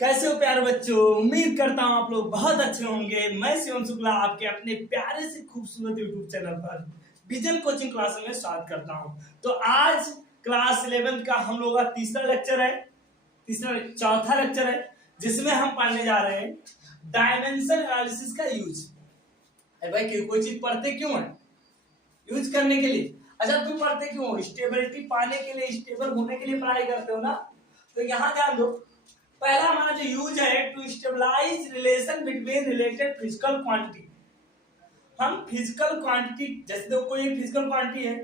कैसे हो प्यारे बच्चों। उम्मीद करता हूँ आप लोग बहुत अच्छे होंगे। मैं शिवम शुक्ला आपके अपने प्यारे से खूबसूरत यूट्यूब चैनल पर विजन कोचिंग क्लास में स्वागत करता हूँ। तो आज क्लास 11 का हम लोग का तीसरा लेक्चर है, चौथा लेक्चर है, जिसमें हम पढ़ने जा रहे हैं डायमेंशन एनालिसिस का यूज। भाई कोई चीज पढ़ते क्यों है? यूज करने के लिए। अच्छा तुम पढ़ते क्यों हो? स्टेबिलिटी पाने के लिए, स्टेबल होने के लिए पढ़ाई करते हो ना। तो यहाँ ध्यान दो, पहला हमारा जो यूज है to stabilise relation between related physical quantity. हम फिजिकल क्वांटिटी, जैसे देखो कोई फिजिकल क्वांटिटी है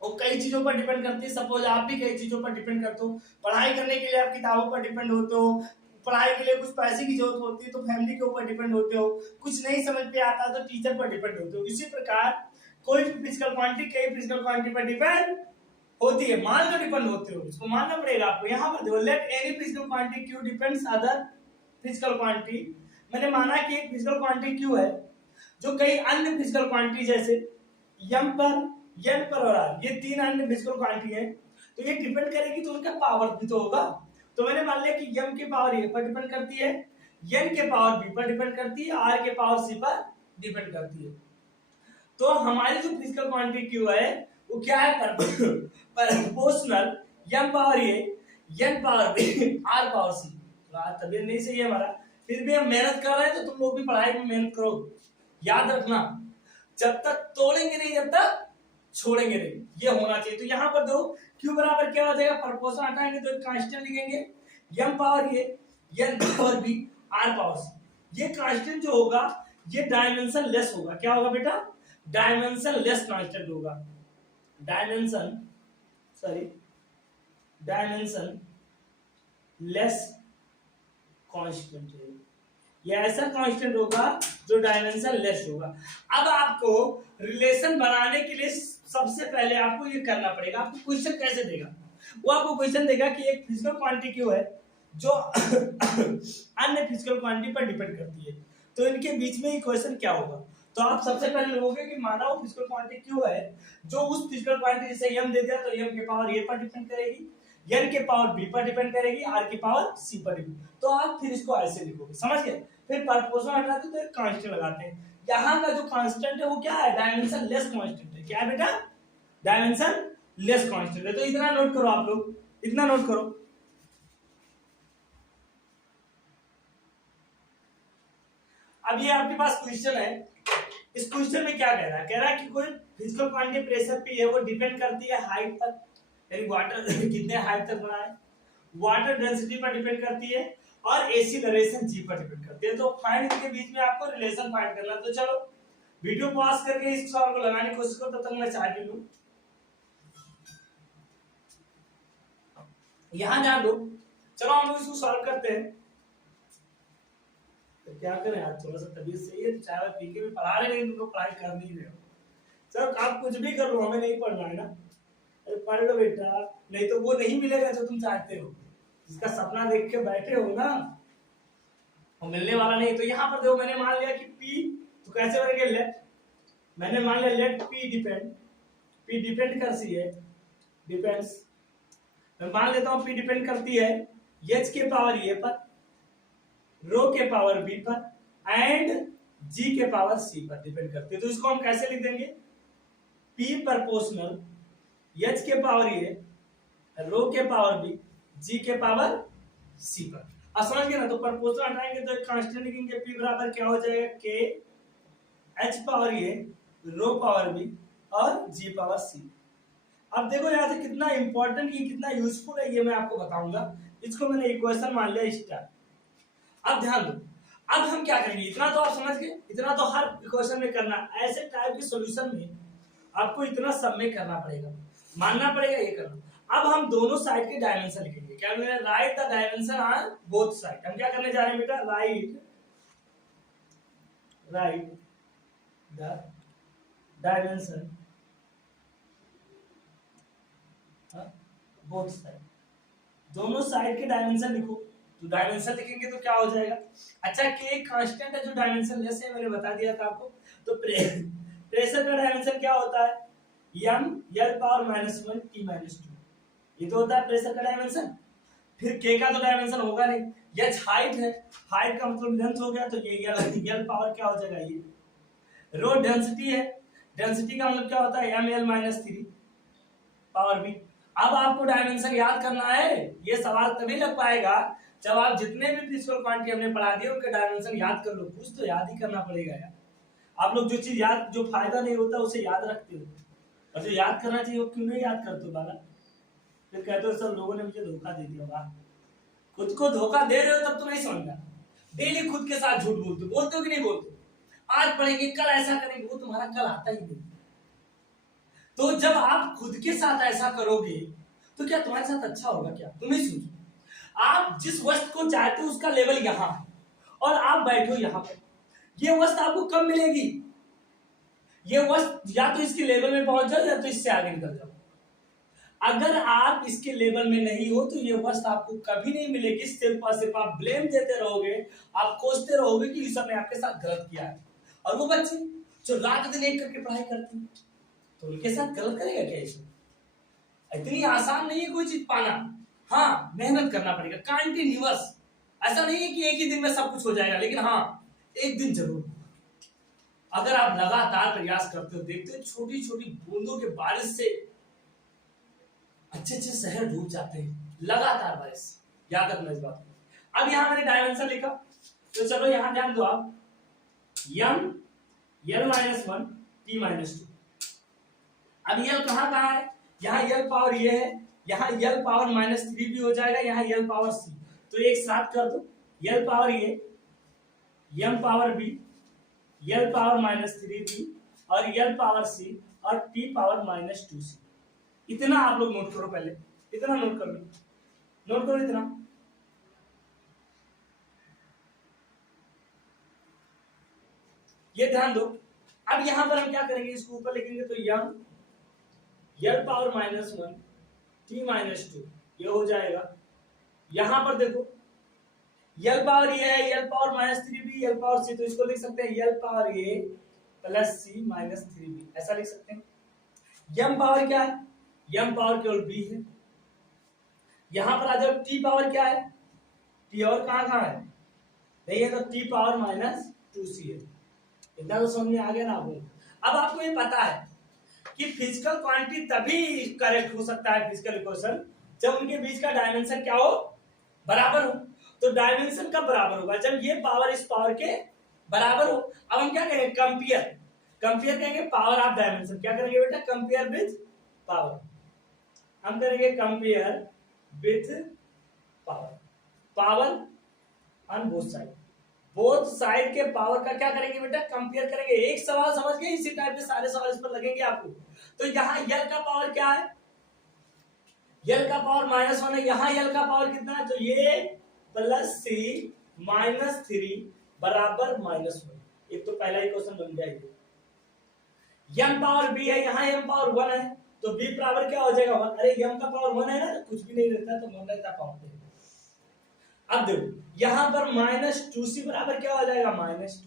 वो कई चीजों पर डिपेंड करती है। सपोज आप भी कई चीजों पर डिपेंड करते हो। पढ़ाई करने के लिए आप किताबों पर डिपेंड होते हो, पढ़ाई के लिए कुछ पैसे की जरूरत होती है तो फैमिली के ऊपर डिपेंड होते हो, कुछ नहीं समझ पे आता तो टीचर पर डिपेंड होते हो। इसी प्रकार कोई भी फिजिकल क्वांटिटी कई फिजिकल क्वांटिटी पर डिपेंड होती है। मान लो डिपेंड होते हो, इसको मानना पड़ेगा आपको। यहाँ पर देखो, let any physical quantity Q depends other physical quantity. मैंने माना कि एक फिजिकल क्वांटिटी क्यू है जो कई अन्य फिजिकल क्वांटिटी जैसे यम पर, एन पर और आर, ये तीन अन्य फिजिकल क्वांटिटी है, तो ये डिपेंड करेगी तो उनका पावर भी तो होगा। तो मैंने मान लिया कि यम के पावर ए पर डिपेंड करती है, एन के पावर बी पर डिपेंड करती है, आर के पावर सी पर डिपेंड करती है। तो हमारी जो फिजिकल क्वांटिटी क्यू है वो क्या है? Proportional M power A, N power B, R power C. तबियत नहीं सही है हमारा, फिर भी हम मेहनत कर रहे हैं, तो तुम लोग भी पढ़ाई में मेहनत करो। याद रखना, जब तक तोड़ेंगे नहीं जब तक छोड़ेंगे नहीं, ये होना चाहिए। तो यहाँ पर दो क्यू बराबर क्या हो जाएगा? प्रोपोर्शन हटाएंगे तो एक कांस्टेंट लिखेंगे, M power A, N power B, R power C. ये कांस्टेंट जो होगा ये डायमेंशन लेस होगा। क्या होगा बेटा? डायमेंशन लेस कांस्टेंट होगा। डायमेंशन लेस कांस्टेंट है। ये ऐसा कांस्टेंट होगा जो डायमेंशन लेस होगा। अब आपको रिलेशन बनाने के लिए सबसे पहले आपको ये करना पड़ेगा। आपको क्वेश्चन कैसे देगा? वो आपको क्वेश्चन देगा कि एक फिजिकल क्वांटिटी क्यों है जो अन्य फिजिकल क्वांटिटी पर डिपेंड करती है, तो इनके बीच में ही क्वेश्चन क्या होगा। तो आप सबसे पहले लोगोगे कि माना वो फिजिकल क्वांटिटी क्यों है जो उस फिजिकल क्वांटिटी से m दे दिया, तो m के पावर a पर डिपेंड करेगी, n के पावर b पर डिपेंड करेगी, r की पावर c पर डिपेंड। तो आप फिर इसको ऐसे लिखोगे, समझ गए? फिर प्रोपोर्शन हटाते तो एक कांस्टेंट लगाते हैं। यहाँ का जो कांस्टेंट है वो क्या है? डायमेंशन लेस कांस्टेंट है। क्या है बेटा? डायमेंशन लेस कांस्टेंट है। तो इतना नोट करो आप लोग, इतना नोट करो। अब ये आपके पास क्वेश्चन है, इस क्वेश्चन में क्या कह रहा है? कह रहा है कि कोई फिजिकल क्वांटिटी प्रेशर पी है वो डिपेंड करती है हाइट पर, यानी वाटर कितने हाइट तक बना है, वाटर डेंसिटी पर डिपेंड करती है, और एसिलरेशन जी पर डिपेंड करती है। तो फाइंड इनके बीच में आपको रिलेशन फाइंड करना है। तो चलो वीडियो पॉज करके इस सवाल को लगाने की कोशिश करो, तब तक मैं चाय पी लूं। यहां ध्यान दो, चलो हम लोग इसको सॉल्व करते हैं। तो क्या करें, आज थोड़ा सा तबीयत सही है तो चाय पी के भी पढ़ा रहे, लेकिन तुम लोग पढ़ाई कर नहीं रहे हो। चलो आप कुछ भी कर लो, हमें नहीं पढ़ना है ना। अरे पढ़ लो बेटा, नहीं तो वो नहीं मिलेगा जो तुम चाहते हो, जिसका सपना देख के बैठे हो ना, वो मिलने वाला नहीं। तो यहाँ पर देखो, मैंने मान लिया कि P, तो कैसे बनेगा? लेट, मैंने मान लिया let P depend, P depend करती है, डिपेंड्स, मैं मान लेता हूँ P डिपेंड करती है H के पावर A पर, रो के पावर B पर, एंड G के पावर C पर डिपेंड करती है। तो इसको हम कैसे लिख देंगे? P प्रोपोर्शनल H के पावर A, रो के पावर B, G के पावर C पर। अब समझ गए ना? तो प्रोपोर्शनल हटाएंगे तो एक कांस्टेंट लिखेंगे, P बराबर क्या हो जाएगा? K H power A, rho power B और G पावर C। अब देखो यहाँ से कितना इंपॉर्टेंट, ये कितना यूजफुल है, ये मैं आपको बताऊंगा। इसको मैंने इक्वेशन मान लिया स्टार। अब ध्यान दो, अब हम क्या करेंगे? इतना तो आप समझ गए, इतना तो हर इक्वेशन में करना। ऐसे टाइप के सॉल्यूशन में आपको इतना सब में करना पड़ेगा, मानना पड़ेगा, ये करना। अब हम दोनों साइड के डायमेंशन लिखेंगे। क्या लिखेंगे? Right the dimension on both side. हम क्या करने जा रहे हैं बेटा? Right the dimension both side, दोनों साइड के डायमेंशन लिखो। तो डायमेंशन लिखेंगे तो क्या हो जाएगा? अच्छा के कांस्टेंट है जो डायमेंशन लेस है, मैंने बता दिया था आपको। तो प्रेशर का डायमेंशन क्या होता है? m l पावर -1 t -2, ये तो होता है प्रेशर का डायमेंशन। फिर के का तो डायमेंशन होगा नहीं, एच हाइट है, हाइट का मतलब लेंथ हो गया, तो ये यल पावर क्या हो जाएगा, ये रो डेंसिटी है, डेंसिटी का मतलब क्या होता है M L minus 3 power B. अब आपको डायमेंशन याद करना है, ये सवाल तभी लग पाएगा जब आप जितने भी फिजिकल क्वांटिटी हमने पढ़ा दिए उनके डायमेंशन याद कर लो, कुछ तो याद ही करना पड़ेगा यार। आप लोग जो चीज याद, जो फायदा नहीं होता उसे याद रखते हो, और जो याद करना चाहिए वो क्यों नहीं याद करते हो बाला, फिर कहते हो सब लोगों ने मुझे धोखा दे दिया। वाह, खुद को धोखा दे रहे हो तब तो नहीं समझना। डेली खुद के साथ झूठ बोलते हो कि नहीं बोलते, आज पढ़ेंगे कल ऐसा करेंगे, वो तुम्हारा कल आता ही नहीं। तो जब आप खुद के साथ ऐसा करोगे तो क्या तुम्हारे साथ अच्छा होगा क्या, तुम ही सोचो। आप जिस वस्तु को चाहते हो उसका लेवल यहाँ है और आप बैठे हो यहाँ पर, ये वस्तु आपको कब मिलेगी, ये वस्तु या तो इसके लेवल में पहुंच जाओ या तो इससे आगे निकल जाओ। अगर आप इसके लेवल में नहीं हो तो ये वस्तु आपको कभी नहीं मिलेगी, सिर्फ और सिर्फ आप ब्लेम देते रहोगे, आप कोसते रहोगे कि यूसुफ ने आपके साथ गलत किया है। और वो बच्चे जो रात दिन एक करके पढ़ाई करते हैं तो उनके साथ गलत करेगा क्या, इसमें इतनी आसान नहीं है कोई चीज पाना। हाँ, मेहनत करना पड़ेगा कंटिन्यूअस, ऐसा नहीं है कि एक ही दिन में सब कुछ हो जाएगा, लेकिन हाँ एक दिन जरूर। अगर आप लगातार प्रयास करते हो, देखते हो छोटी छोटी बूंदों के बारिश से अच्छे अच्छे शहर डूब जाते हैं, लगातार बारिश, याद रखना इस बात को। अब यहां मैंने डायमेंशन लिखा, तो चलो यहां ध्यान दो आप, यम यल माइनस 1 टी माइनस 2। अब यल कहां कहां है, यहाँ यल पावर ये है, यहाँ यल पावर माइनस 3 भी हो जाएगा, यहाँ यल पावर सी, तो एक साथ कर दो, यल पावर ये, यम power B, L power minus 3 B और यल पावर सी और टी पावर माइनस 2 सी। इतना आप लोग नोट करो, पहले इतना नोट कर लो, नोट करो इतना। ये ध्यान दो। अब यहां पर हम क्या करेंगे, इसको ऊपर लिखेंगे तो यम यल पावर माइनस 1 टी माइनस 2 ये हो जाएगा। यहां पर देखो यल पावर ये है, L power minus 3 B L power C, तो इसको लिख सकते हैं L power A plus C minus 3 B, ऐसा लिख सकते हैं। यम पावर क्या है, यम पावर केवल बी है। यहां पर आ जाओ, टी पावर क्या है, टी और कहां कहां है, नहीं है, तो टी पावर माइनस 2 सी है। इतना तो समझ में आ गया ना आपको। अब आपको ये पता है कि फिजिकल क्वांटिटी तभी करेक्ट हो सकता है फिजिकल इक्वेशन जब उनके बीच का डायमेंशन क्या हो, बराबर हो। तो डायमेंशन कब बराबर होगा, जब ये पावर इस पावर के बराबर हो। अब हम क्या करेंगे, कंपेयर, कंपेयर करेंगे पावर ऑफ डायमेंशन, क्या करेंगे बेटा, कंपेयर विद पावर, हम करेंगे compare with power, power on both side, both side के पावर का क्या करेंगे बेटा, कंपेयर करेंगे। एक सवाल समझ गए, इसी टाइप के सारे सवाल इस पर लगेंगे आपको। तो यहाँ यल का पावर क्या है, यल का पावर माइनस 1 है, यहाँ यल का पावर कितना है, तो ये प्लस सी माइनस 3 बराबर माइनस 1। एक तो पहला ही क्वेश्चन बन गया। यम पावर बी है, यहाँ यम पावर 1 है, तो बी बराबर क्या हो जाएगा 1। अरे यम का पावर 1 है ना, तो कुछ भी नहीं रहता, तो 1 रहता पावर। अब देखो यहां पर माइनस 2 सी बराबर क्या हो जाएगा, माइनस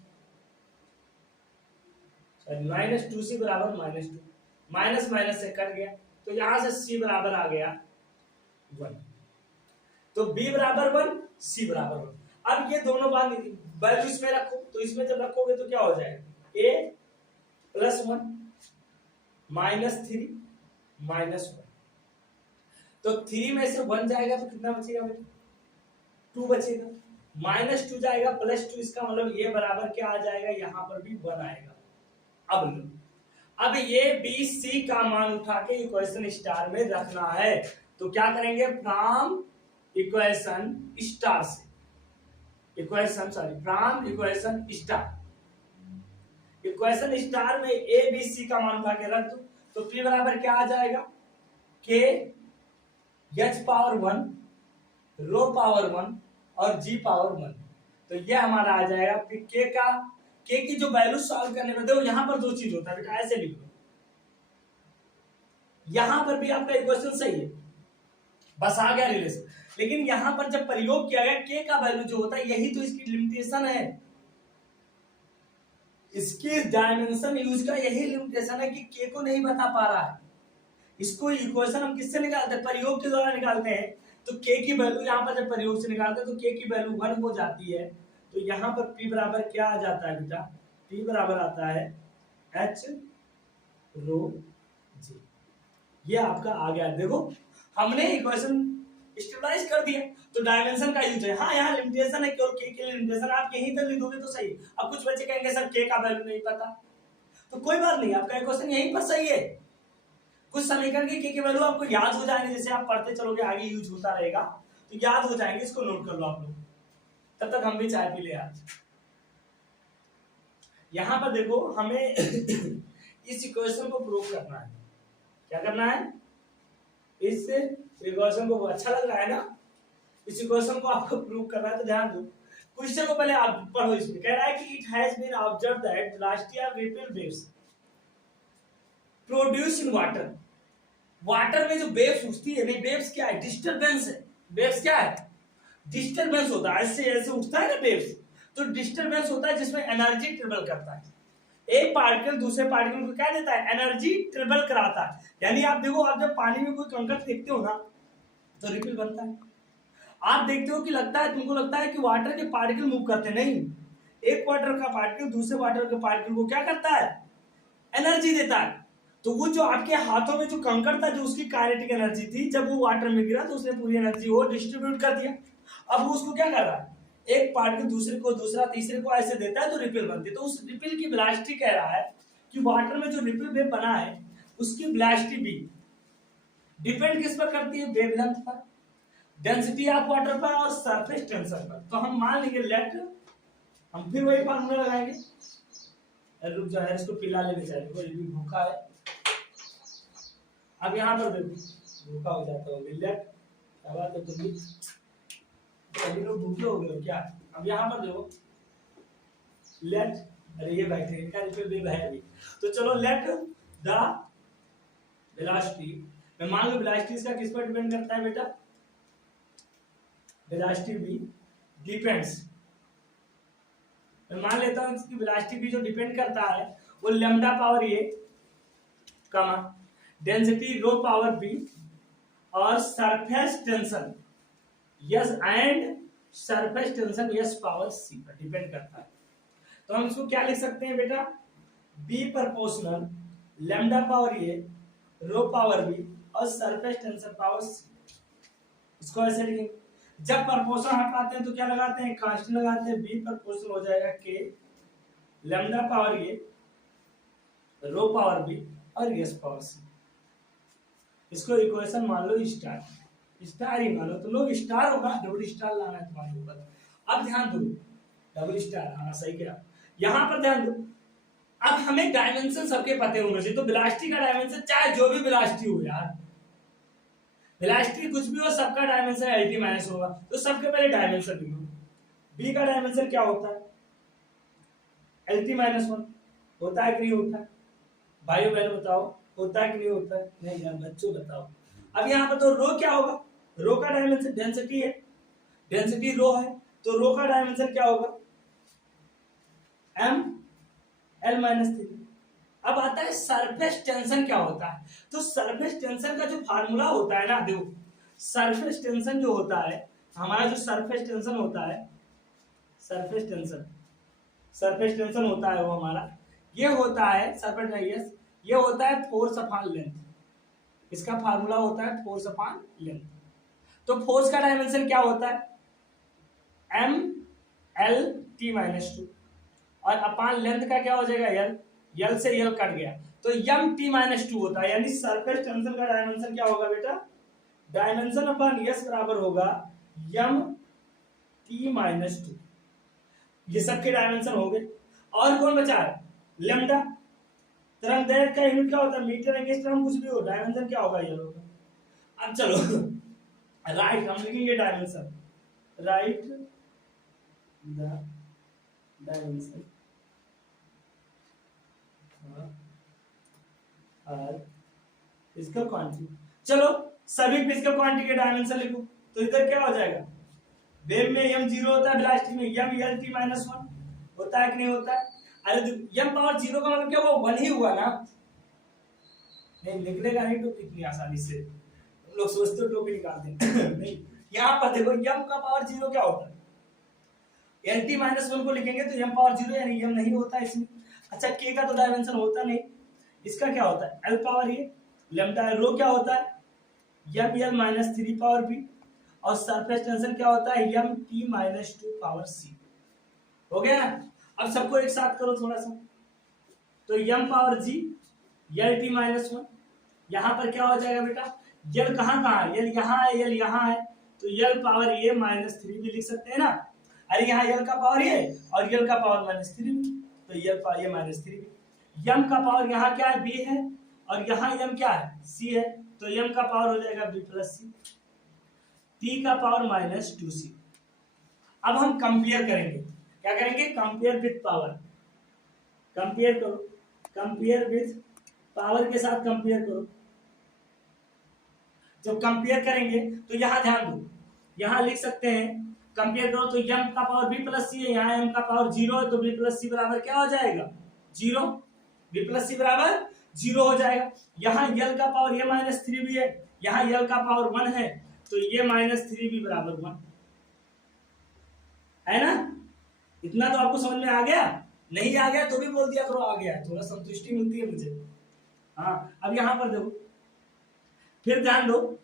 2 सी बराबर माइनस 2, माइनस माइनस से कट गया, तो यहां से सी बराबर आ गया 1, तो बी बराबर 1 सी बराबर 1। अब ये दोनों वैल्यू इसमें रखो, तो इसमें जब रखोगे तो क्या हो जाएगा, ए प्लस 1 माइनस 3 माइनस 1, तो 3 में से 1 जाएगा तो कितना बचेगा बेटा, 2 बचेगा, माइनस 2 जाएगा प्लस 2, इसका मतलब ये बराबर क्या आ जाएगा, यहां पर भी 1 आएगा। अब लो, अब ये बी सी का मान उठा के इक्वेशन स्टार में रखना है, तो क्या करेंगे, फ्रॉम इक्वेशन स्टार से, equation from equation star, equation star में ए बी सी का मान उठा के रख दो, तो पी बराबर क्या आ जाएगा, के एच पावर 1 रो पावर 1 और जी पावर 1, तो ये हमारा आ जाएगा। फिर के की जो वैल्यू सॉल्व करने में, देखो यहां पर 2 चीज होता है बेटा, ऐसे लिख लो, यहां पर भी आपका इक्वेशन सही है, बस आ गया रिलेशन, लेकिन यहां पर जब प्रयोग किया गया के का वैल्यू जो होता है, यही तो इसकी लिमिटेशन है, इसकी डायमेंशन यूज का यही लिमिटेशन है कि के को नहीं बता पा रहा है। इसको इक्वेशन हम किससे निकालते हैं, प्रयोग के द्वारा निकालते हैं, तो के की वैल्यू यहाँ पर जब प्रयोग से निकालते हैं तो के की वैल्यू 1 हो जाती है। तो यहाँ पर P बराबर क्या आ जाता है बेटा, P बराबर आता है H रो जी। ये आपका आ गया। देखो हमने इक्वेशन स्टेबलाइज कर दिया। तो डायमेंशन का यूज है। हाँ यहाँ लिमिटेशन है, केवल के लिए लिमिटेशन, आप यहीं तक लिखोगे तो सही। अब कुछ बच्चे कहेंगे सर के का वैल्यू नहीं पता, तो कोई बात नहीं, आपका इक्वेशन यहीं पर सही है। कुछ समीकरण के वैल्यू आपको याद हो जाएंगे, जैसे आप पढ़ते चलोगे आगे यूज होता रहेगा तो याद हो जाएंगे। इसको नोट कर लो आप लोग, तब तक हम भी चाय पी ले आज। यहां पर देखो हमें इस इक्वेशन को प्रूव करना है। क्या करना है? इस इक्वेशन को, अच्छा लग रहा है ना? इस इक्वेशन को आपको प्रूव करना है, तो ध्यान दो। क्वेश्चन को पहले आप पढ़ो। इसमें कह रहा है कि it has been observed that velocity of ripple waves produce in water. Water में जो वेव्स उठती है, नहीं वेव्स क्या है? डिस्टरबेंस है। वेव्स क्या है? डिस्टरबेंस होता है। ऐसे ऐसे उठता है ना वेव्स, तो डिस्टरबेंस होता है जिसमें एनर्जी ट्रेवल करता है। एक पार्टिकल दूसरे पार्टिकल को क्या देता है? एनर्जी ट्रेवल कराता है। यानी आप देखो, आप जब पानी में कोई कंकड़ देखते हो ना तो रिपल बनता है। आप देखते हो कि लगता है, तुमको लगता है कि वाटर के पार्टिकल मूव करते, नहीं। एक वाटर का पार्टिकल दूसरे वाटर के पार्टिकल को क्या करता है? एनर्जी देता है। तो वो जो आपके हाथों में जो कंकड़ था, जो उसकी काइनेटिक एनर्जी थी, जब वो वाटर में गिरा तो उसने पूरी एनर्जी वो डिस्ट्रीब्यूट कर दिया। अब वो उसको क्या कर रहा है? एक पार्टिकल दूसरे को, दूसरा तीसरे को ऐसे देता है तो रिपल बनती है। तो उस रिपल की वेलोसिटी कह रहा है कि वाटर में जो रिपल वेव बना है उसकी वेलोसिटी भी डिपेंड किस पर करती है? वेवलेंथ पर, डेंसिटी ऑफ वाटर पर और सरफेस टेंशन पर। तो हम मान लेंगे लेट, हम फिर वही फार्मूला लगाएंगे। रुक जाओ यार, इसको पिला लेने चाहिए, ये भी भूखा है। अब यहाँ पर देखो, भूखा हो जाता है लेट, क्या बात है? तुम सभी लोग भूखे हो गए हो क्या? अब यहाँ पर देखो लेट, अरे ये बैठे इनका रिपल वेव है अभी। तो चलो लेट द वेलोसिटी, मैं मान लो वेलोसिटी इसका किस पर डिपेंड करता है बेटा? वेलोसिटी भी डिपेंड्स, मैं मान लेता हूं इसकी वेलोसिटी भी जो डिपेंड करता है वो lambda power A comma density rho power B और surface tension S and surface tension S power C पर डिपेंड करता है। तो हम इसको क्या लिख सकते हैं बेटा? बी प्रोपोर्शनल लैम्डा पावर ए रो पावर बी और सरफेस टेंशन पावर सी। इसको ऐसे लिखेंगे। जब प्रोपोर्शन हटाते हैं तो क्या लगाते हैं? कांस्टेंट लगाते हैं। बी प्रोपोर्शनल हो जाएगा के लैम्डा पावर ए रो पावर बी और एस पावर सी। इसको इक्वेशन मान लो स्टार, स्टार ही मानो। तो लोग स्टार होगा, डबल स्टार लाना है तुम्हारे ऊपर। अब ध्यान दो, डबल स्टार, हाँ सही कहा। यहां पर ध्यान दो, अब हमें डायमेंशन सबके पते होंगे चाहिए। तो वेलोसिटी का डायमेंशन चाहे जो भी वेलोसिटी हो यार, वेलोसिटी कुछ भी हो, सबका डायमेंशन एल माइनस होगा। तो सबके पहले डायमेंशन लिखो। बी का डायमेंशन क्या होता है? एल माइनस वन होता है कि नहीं होता है? भाई बहन बताओ, होता है कि नहीं होता है? नहीं यार बच्चों बताओ। अब यहाँ पर तो रो क्या होगा? रो का डायमेंशन डेंसिटी है, डेंसिटी रो है, तो रो का डायमेंशन क्या होगा? M L minus three. अब आता है सरफेस टेंशन क्या होता है? तो सरफेस टेंशन का जो फार्मूला होता है ना, देखो सरफेस टेंशन जो होता है, हमारा जो सरफेस टेंशन होता है, सरफेस टेंशन होता है वो हमारा, ये होता है सरफेस रेडियस, ये होता है फोर्स अपॉन लेंथ। इसका फार्मूला होता है फोर्स अपॉन लेंथ। तो फोर्स का डायमेंशन क्या होता है? M L T minus two, और अपॉन लेंथ का क्या हो जाएगा? एल, यल से यल कट गया तो यम टी माइनस टू होता है। यानी सरफेस टेंशन का डायमेंशन क्या होगा बेटा? डायमेंशन अपॉन यस बराबर होगा यम टी माइनस टू। ये सबके डायमेंशन हो गए। और कौन बचा है? लेम्डा। तरंग दैर्घ्य का यूनिट क्या होता है? मीटर एंगस्ट्रॉम, कुछ भी हो, डायमेंशन क्या होगा? ये होगा। अब चलो राइट हम लिखेंगे डायमेंशन, राइट द डायमेंशन और फिजिकल क्वांटिटी। चलो सभी फिजिकल क्वांटिटी के डायमेंशन लिखो। तो इधर क्या हो जाएगा? वेव में m जीरो होता है, वेलोसिटी में m L T minus one होता है कि नहीं होता है? अरे m पावर जीरो का मतलब क्या हुआ? वन ही हुआ ना। नहीं निकलेगा नहीं टॉपिक इतनी आसानी से, तुम लोग सोचते हो टॉपिक निकाल देंगे नहीं, यहाँ पर देखो m का पावर 0 क्या होता है, LT माइनस 1 को लिखेंगे तो m पावर 0 यानी m नहीं होता है इसमें। अच्छा k का तो डायमेंशन होता नहीं, इसका क्या होता है l पावर ये लैम्डा, रो क्या होता है m l minus 3 power b, और सरफेस टेंशन क्या होता है m t minus 2 power c। हो गया ना। अब सबको एक साथ करो थोड़ा सा, तो m power g l t minus 1, यहां पर क्या हो जाएगा बेटा, l कहां है, l यहां है, l यहां है, तो l पावर a माइनस 3 भी लिख सकते हैं ना। अरे यहाँ l का पावर ये और l का पावर माइनस 3 भी, तो l पावर a माइनस 3 भी। m का पावर यहाँ क्या है b है, और यहाँ m क्या है c है, तो m का पावर हो जाएगा b प्लस c, t का पावर माइनस 2c। अब हम कंपेयर करेंगे, क्या करेंगे, कंपेयर विथ पावर, कंपेयर करो, कंपेयर विथ पावर के साथ कंपेयर करो। जब कंपेयर करेंगे तो यहां ध्यान दो, यहां लिख सकते हैं कंपेयर करो तो m का पावर b प्लस सी है, यहाँ m का पावर 0 है, तो b प्लस सी बराबर क्या हो जाएगा 0, b प्लस सी बराबर 0 हो जाएगा। यहाँ l का पावर a माइनस 3 भी है, यहाँ l का पावर 1 है, तो ये माइनस 3 भी बराबर 1 है ना। इतना तो आपको समझ में आ गया, नहीं आ गया तो भी बोल दिया करो आ गया, थोड़ा संतुष्टि मिलती है मुझे। हाँ अब यहां पर देखो, फिर ध्यान दो,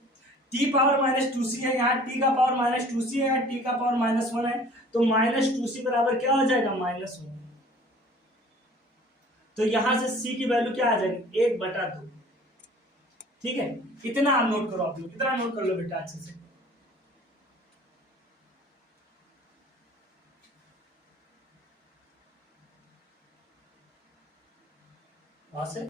t पावर माइनस 2c है, यहाँ t का पावर माइनस 2c है, यहाँ t का पावर माइनस 1 है, तो माइनस 2c बराबर क्या हो जाएगा माइनस 1, तो यहां से c की वैल्यू क्या आ जाएगी 1/2। ठीक है, इतना आप नोट करो, आप लोग इतना नोट कर लो बेटा अच्छे से। वहां से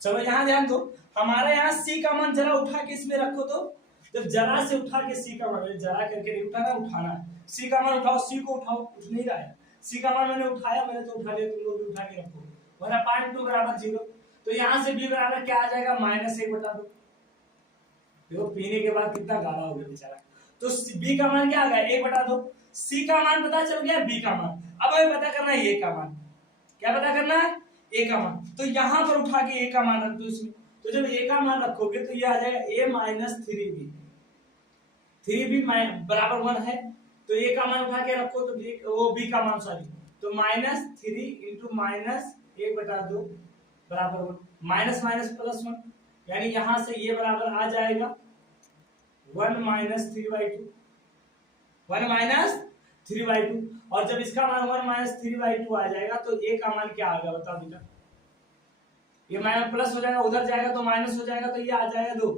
चलो यहाँ ध्यान दो, हमारे यहाँ c का मान जरा उठा के इसमें रखो, तो जब जरा से उठा के c का मान, जरा करके नहीं उठाना, उठाना है, c का मान उठाओ, c को उठाओ, उठ नहीं रहा है, c का मान मैंने उठाया, मैंने तो उठा लिया, तुम लोग भी उठा के रखो, वरना 0.2 बराबर 0, तो यहाँ से b बराबर क्या आ जाएगा माइनस 1/2। देखो पीने के बाद कितना गाढ़ा हो गया बेचारा, तो b का मान क्या आ गया 1/2, c का मान पता चल गया, b का मान, अब हमें पता करना है a का मान, क्या पता करना है a का मान, तो यहां पर उठा के a का मान रख दो इसमें, तो जब a का मान रखोगे तो ये आ जाएगा a माइनस 3b, 3b बराबर 1 है, तो a का मान उठा के रखो तो वो b का मान सॉरी, तो माइनस 3 इंटू माइनस 1/2 बराबर 1, माइनस माइनस प्लस 1, यानी यहां से ये बराबर आ जाएगा 1 माइनस 3/2, 1 माइनस 3/2, और जब इसका मान 1 माइनस 3/2 आ जाएगा तो a का मान क्या आ गया बताओ बेटा, ये माइनस प्लस हो जाएगा, उधर जाएगा तो माइनस हो जाएगा, तो ये आ जाएगा 2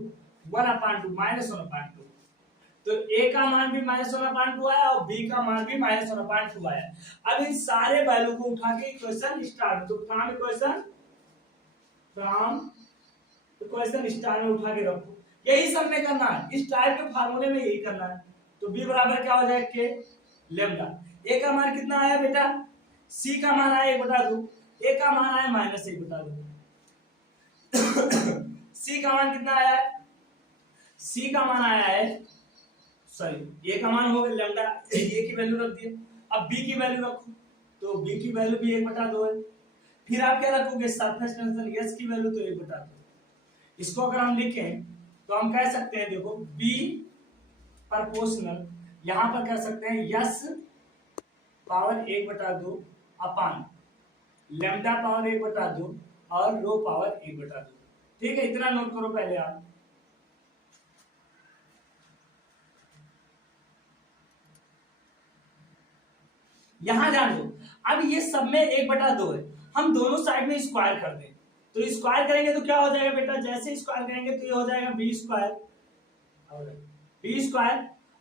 1/2 माइनस 1/2, तो a का मान भी माइनस 1/2 आया और b का मान भी माइनस 1/2 आया। अब इन सारे वैल्यू को उठा के इक्वेशन स्टार्ट, तो फ्रॉम इक्वेशन स्टार में उठा के रखो, यही सब में करना है, इस टाइप के फार्मूले में यही करना है। तो b बराबर क्या हो जाएगा के लेम्डा, a का मान कितना आया बेटा, c का मान आया 1/2, a का मान आया माइनस 1/2, c का मान कितना आया है, c का मान आया है सॉरी a का मान हो गया लेम्डा, a की वैल्यू रख दिए, अब b की वैल्यू रखो, तो b की वैल्यू भी 1/2 है, फिर आप क्या रखोगे सरफेस टेंशन s की वैल्यू तो 1/2, इसको अगर हम लिखें तो हम कह सकते हैं देखो b प्रोपोर्शनल, यहां पर कह सकते हैं यस पावर 1/2 अपान लेम्डा पावर 1/2 और रो पावर 1/2। ठीक है, इतना नोट करो पहले आप। यहां ध्यान दो, अब ये सब में 1/2 है, हम दोनों साइड में स्क्वायर कर दें, तो स्क्वायर करेंगे तो क्या हो जाएगा बेटा, जैसे स्क्वायर करेंगे तो ये हो जाएगा b स्क्वायर,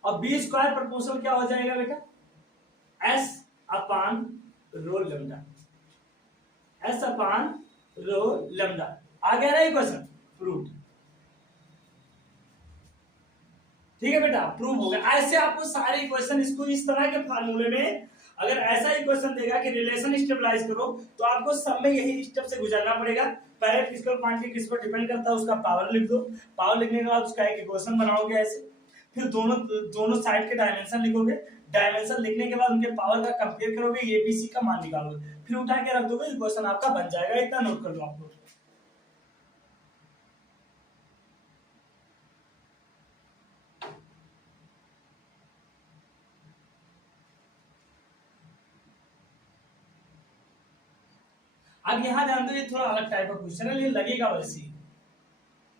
और b स्क्वायर प्रोपोर्शनल क्या हो जाएगा बेटा s अपान रो लेम्डा, s अपान रो लेम्डा, आ गया ना इक्वेशन प्रूव। ठीक है बेटा, प्रूव हो गया। ऐसे आपको सारे इक्वेशन, इसको इस तरह के फार्मूले में अगर ऐसा इक्वेशन देगा कि रिलेशन स्टेबलाइज करो, तो आपको सब में यही स्टेप से गुजरना पड़ेगा। पहले फिजिकल क्वांटिटी किस पर डिपेंड करता है उसका पावर लिख दो, पावर लिखने के बाद उसका एक इक्वेशन बनाओगे ऐसे, फिर दोनों साइड के डायमेंशन लिखोगे, डायमेंशन लिखने के बाद उनके पावर का कंपेयर करोगे, एबीसी का मान निकालोगे, फिर उठा के रख दोगे, इक्वेशन आपका बन जाएगा। इतना नोट कर लो आप लोग। अब यहाँ ध्यान दो, ये थोड़ा अलग टाइप का क्वेश्चन है लेकिन लगेगा वैसे ही।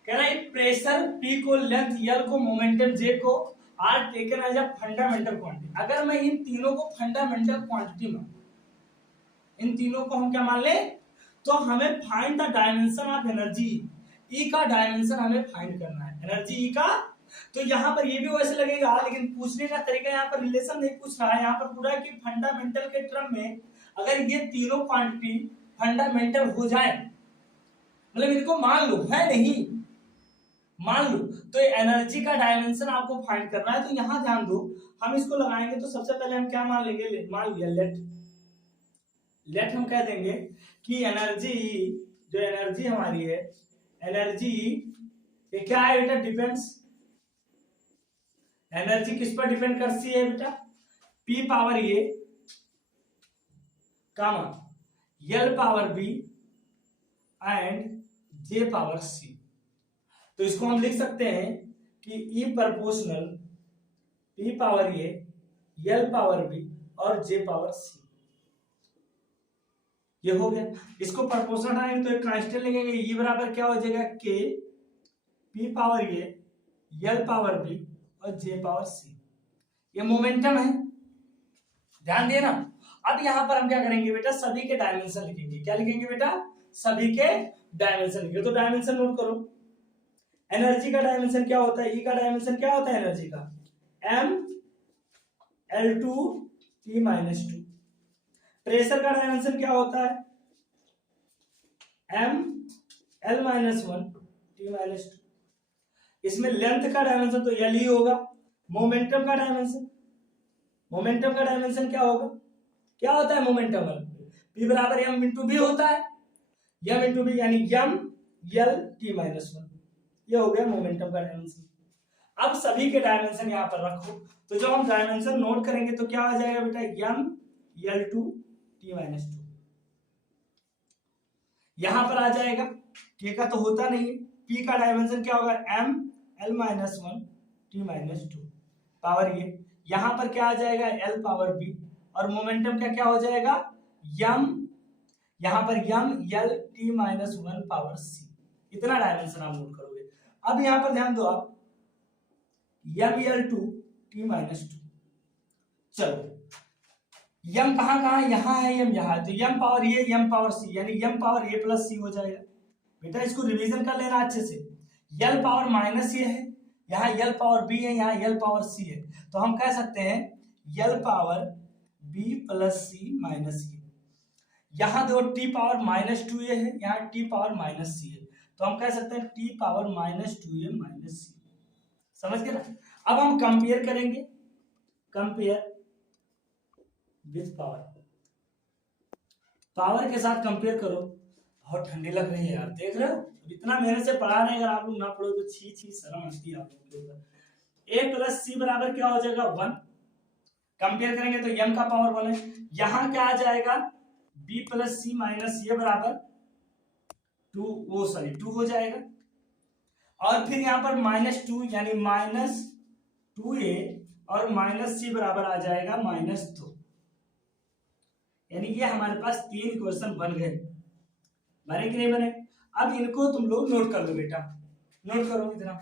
कह रहा है प्रेशर P को, लेंथ L को, मोमेंटम J को are taken as a fundamental quantity. अगर मैं इन तीनों को फंडामेंटल क्वांटिटी मान, इन तीनों को हम क्या मान ले, तो हमें find the dimension of energy. E का डायमेंशन हमें फाइंड करना है, एनर्जी ई का। तो यहाँ पर ये भी वैसे लगेगा लेकिन पूछने का तरीका यहाँ पर रिलेशन नहीं पूछ रहा है, यहाँ पर पूरा है कि फंडामेंटल के टर्म में अगर ये तीनों क्वांटिटी फंडामेंटल हो जाए, मतलब इनको मान लो, है नहीं मान लो, तो एनर्जी का डायमेंशन आपको फाइंड करना है। तो यहाँ ध्यान दो, हम इसको लगाएंगे तो सबसे पहले हम क्या मान लेंगे, मान लिया लेट हम कह देंगे कि एनर्जी, जो एनर्जी हमारी है, एनर्जी ये क्या है बेटा, डिपेंड्स, एनर्जी किस पर डिपेंड करती है बेटा, P power A comma L power B and J power C। तो इसको हम लिख सकते हैं कि E proportional P power A, L power B और J पावर C। ये हो गया। इसको प्रोपोर्शनल आएंगे तो एक कांस्टेंट लिखेंगे, E बराबर क्या हो जाएगा, K P power A, L power B और J पावर C। ये मोमेंटम है, ध्यान दिए ना। अब यहां पर हम क्या करेंगे बेटा, सभी के डायमेंशन लिखेंगे। क्या लिखेंगे बेटा, सभी के डायमेंशन लिखेंगे। तो डायमेंशन नोट करो, एनर्जी का डायमेंशन क्या होता है, ई का डायमेंशन क्या होता है एनर्जी का, m L2 T-2। प्रेशर का डायमेंशन क्या होता है, m L-1 T-2। इसमें लेंथ का डायमेंशन तो L ही होगा। मोमेंटम का डायमेंशन, मोमेंटम का डायमेंशन क्या होगा, क्या होता है मोमेंटम, P बराबर m इंटू बी होता है, m इंटू बी यानी m L T-1। ये हो गया मोमेंटम का डायमेंशन। अब सभी के डायमेंशन यहां पर रखो, तो जब हम डायमेंशन नोट करेंगे तो क्या आ जाएगा बेटा, m L2 T-2 यहां पर आ जाएगा। K का तो होता नहीं है, P का डायमेंशन क्या होगा, m L-1 T-2 पावर ये, यहां पर क्या आ जाएगा, L पावर B और मोमेंटम का क्या हो जाएगा, m, यहां पर m L T-1 power C। इतना डायमेंशन आप नोट करोगे। अब यहां पर ध्यान दो आप, m L2 T-2। चलो m कहां यहां है, m यहां है, तो m पावर ये, m पावर c यानी m power a plus c हो जाएगा। बेटा इसको रिवीजन कर लेना अच्छे से। l पावर माइनस ये है, यहाँ l पावर b है, यहाँ l पावर c है, तो हम कह सकते हैं l power b plus c minus c। यहाँ दो t पावर -2a है, यहाँ t पावर -c है, तो हम कह सकते हैं t power -2a minus c। समझ गए ना। अब हम कंपेयर करेंगे, कंपेयर विथ पावर, पावर के साथ कंपेयर करो। बहुत ठंडी लग रही है यार, देख रहे हो इतना मेहनत से पढ़ा रहे हैं, अगर आप लोग ना पढ़ो तो छी छी शर्म आती है आप लोगों के ऊपर। a प्लस c बराबर क्या हो जाएगा, 1। कंपेयर करेंगे तो m का पावर 1 है, यहाँ क्या आ जाएगा, b प्लस c माइनस ये बराबर 2 हो जाएगा। और फिर यहाँ पर -2 यानी -2a और -c बराबर आ जाएगा -2। यानी ये हमारे पास 3 इक्वेशन बन गए, बने कि नहीं बने। अब इनको तुम लोग नोट कर लो बेटा, नोट करो इतना।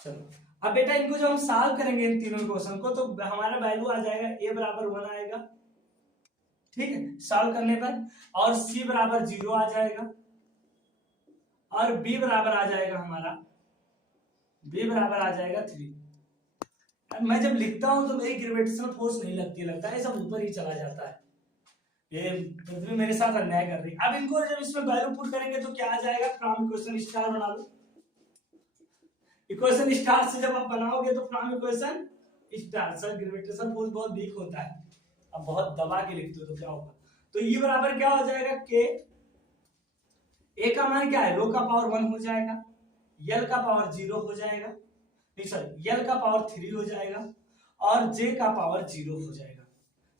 चलो अब बेटा इनको जब हम सॉल्व करेंगे इन तीनों इक्वेशन को, तो हमारा वैल्यू आ जाएगा a बराबर 1 आएगा, ठीक है सॉल्व करने पर, और c बराबर 0 आ जाएगा, और b बराबर आ जाएगा हमारा, b बराबर आ जाएगा 3। मैं जब लिखता हूं तो मेरी ग्रेविटेशनल फोर्स नहीं लगती, लगता है सब ऊपर ही चला जाता है, ये पृथ्वी मेरे साथ अन्याय कर रही है। अब इनको जब इसमें वैल्यू पुट करेंगे तो क्या आ जाएगा, फ्रॉम इक्वेशन स्टार बना लो। इक्वेशन स्टार से जब आप बनाओगे तो from equation star, sir gravitational force बहुत वीक होता है, अब बहुत दबा के लिखते हो तो क्या होगा, तो ये बराबर क्या हो जाएगा, k, a का मान क्या है, रो का पावर 1 हो जाएगा, l का पावर 0 हो जाएगा, नहीं सर l का पावर 3 हो जाएगा, और j का पावर 0 हो जाएगा।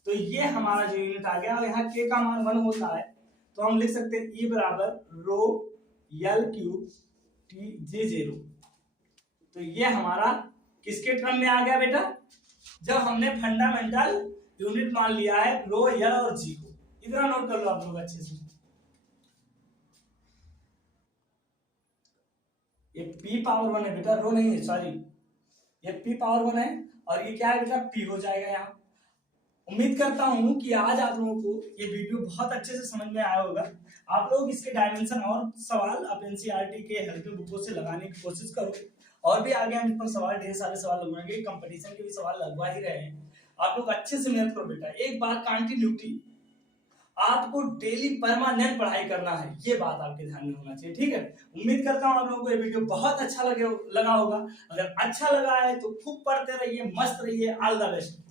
तो ये हमारा जो यूनिट आ गया। और यहाँ k का मान 1 होता है तो हम लिख सकते हैं E बराबर रो l क्यूब t j0। तो ये हमारा किसके टर्म में आ गया बेटा, जब हमने फंडामेंटल यूनिट मान लिया है रो l और g को, इतना नोट कर लो आप लोग अच्छे से। ये p पावर 1 है बेटा, रो नहीं है, सॉरी, ये p पावर 1 है और ये क्या है बेटा, p हो जाएगा यहाँ। उम्मीद करता हूं कि आज आप लोगों को ये वीडियो बहुत अच्छे से समझ में आया होगा। आप लोग इसके डायमेंशन और सवाल आप एनसीईआरटी के हेल्प बुकों से लगाने की कोशिश करो, और भी आगे हम इस पर सवाल, ढेर सारे सवाल लगवाएंगे, कंपटीशन के भी सवाल लगवा ही रहे हैं। आप लोग अच्छे से मेहनत करो बेटा। एक बात कंटिन्यूटी, आपको डेली परमानेंट पढ़ाई करना है, ये बात आपके ध्यान में होना चाहिए, ठीक है। उम्मीद करता हूं आप लोगों को ये वीडियो बहुत अच्छा लगा होगा। अगर अच्छा लगा है तो खूब पढ़ते रहिए, मस्त रहिए। All the best.